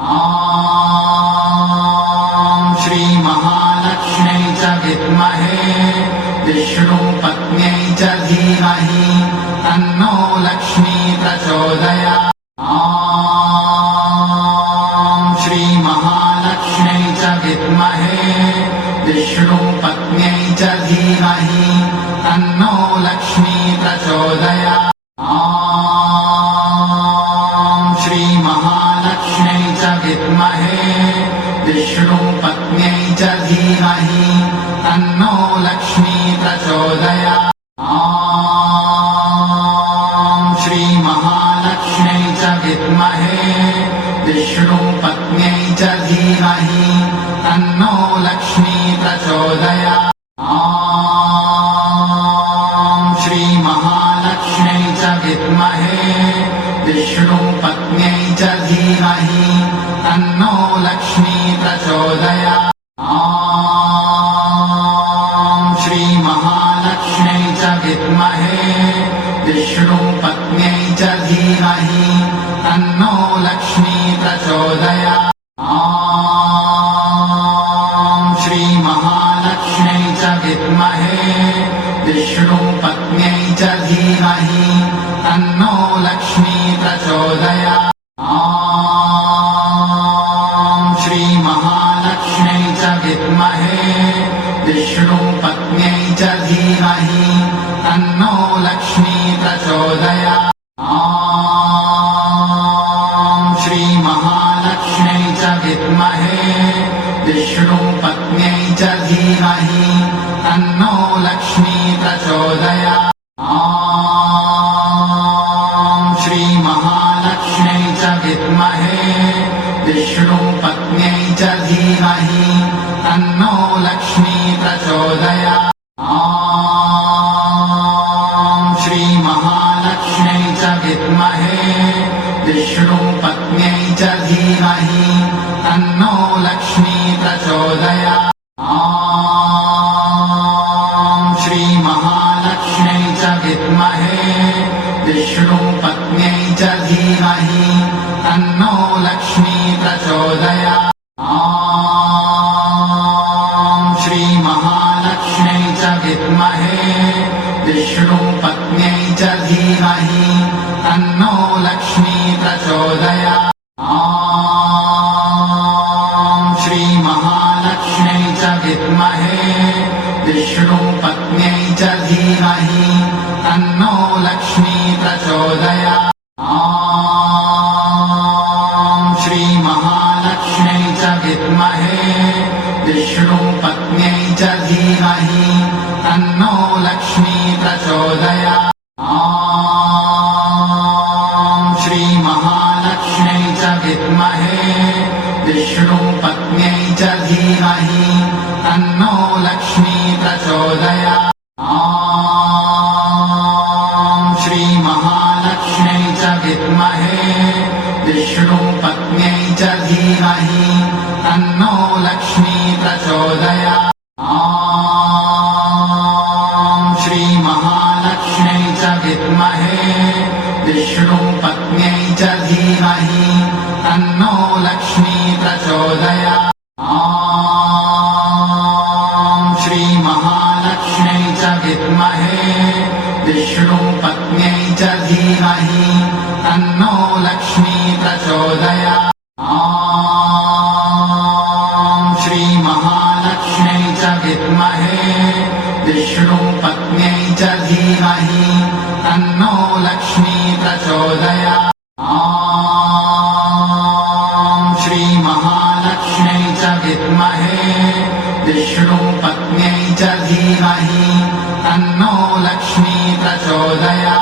ॐ श्री महालक्ष्म्यै च विद्महे विष्णुपत्न्यै च धीमहि तन्नो लक्ष्मी प्रचोदयात्। ॐ श्री महालक्ष्म्यै च विद्महे विष्णुपत्न्यै च धीमहि तन्नो लक्ष्मी प्रचोदयात्। ॐ श्री महालक्ष्म्यै च विद्महे विष्णुपत्न्यै च धीमहि तन्नो लक्ष्मी प्रचोदयात्। ॐ श्री महालक्ष्म्यै च विद्महे विष्णुपत्न्यै च धीमहि तन्नो लक्ष्मी प्रचोदयात्। ॐ श्री महालक्ष्म्यै च विद्महे विष्णुपत्न्यै च धीमहि तन्नो लक्ष्मी प्रचोदयात्। ॐ श्री महालक्ष्म्यै च विद्महे विष्णुपत्न्यै च धीमहि तन्नो लक्ष्मी प्रचोदयात्। ॐ श्री महालक्ष्म्यै च विद्महे विष्णुपत्न्यै च धीमहि तन्नो लक्ष्मी प्रचोदयात्। ॐ श्री महालक्ष्म्यै च विद्महे विष्णुपत्न्यै च धीमहि तन्नो लक्ष्मी प्रचोदयात्। ॐ श्री महालक्ष्म्यै च विद्महे विष्णुपत्न्यै च धीमहि तन्नो लक्ष्मी प्रचोदयात्। ॐ श्री महालक्ष्म्यै च विद्महे विष्णुपत्न्यै च धीमहि तन्नो लक्ष्मी प्रचोदयात्। ॐ श्री महालक्ष्म्यै च विद्महे विष्णुपत्न्यै च धीमहि तन्नो लक्ष्मी प्रचोदयात्। ॐ श्री महालक्ष्म्यै च विद्महे विष्णुपत्न्यै च धीमहि तन्नो लक्ष्मी प्रचोदयात्। ॐ श्री महालक्ष्म्यै च विद्महे विष्णुपत्न्यै च धीमहि तन्नो लक्ष्मी प्रचोदयात्। ॐ श्री महालक्ष्म्यै च विद्महे विष्णुपत्न्यै च धीमहि तन्नो लक्ष्मी प्रचोदयात्। ॐ श्री महालक्ष्म्यै च विद्महे विष्णुपत्न्यै च धीमहि तन्नो लक्ष्मी प्रचोदयात्। ॐ श्री महालक्ष्म्यै च विद्महे विष्णुपत्न्यै च धीमहि तन्नो लक्ष्मी प्रचोदयात्। ॐ श्री महालक्ष्म्यै च विद्महे विष्णुपत्न्यै च धीमहि तन्नो लक्ष्मी प्रचोदयात्। ॐ श्री महालक्ष्म्यै च विद्महे विष्णुपत्न्यै च धीमहि तन्नो लक्ष्मी प्रचोदयात्। ॐ श्री महालक्ष्म्यै च विद्महे विष्णुपत्न्यै च धीमहि तन्नो लक्ष्मी प्रचोदयात्। ॐ श्री महालक्ष्म्यै च विद्महे विष्णुपत्न्यै च धीमहि तन्नो लक्ष्मी प्रचोदयात्। ॐ श्री महालक्ष्म्यै च विद्महे विष्णुपत्न्यै च धीमहि तन्नो लक्ष्मी प्रचोदयात्।